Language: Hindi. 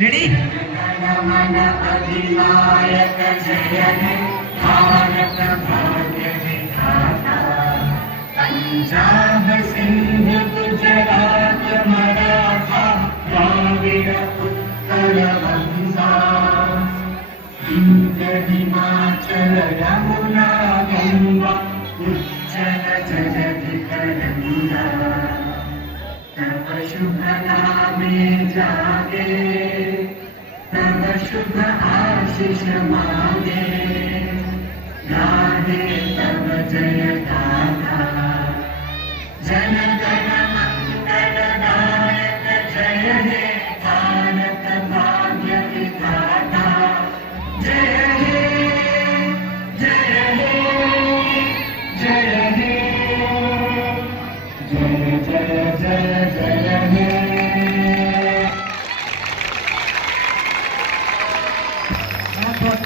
रेडी। मन अधिनायक जय हे भारत भाग्य विधाता। पंजाब सिंध गुजरात मराठा द्राविड़ उत्कल बंगा। विंध्य हिमाचल यमुना गंगा उज्जल जलधि तरंगा। तब शुभ नामे जागे तब शुभ आशीष मांगे। गाहे तब जय गाथा जन गण मंगल नायक जय हे भारत भाग्य विधाता। जय हे जय हे जय हे जय जय जय जय हे। बहुत बहुत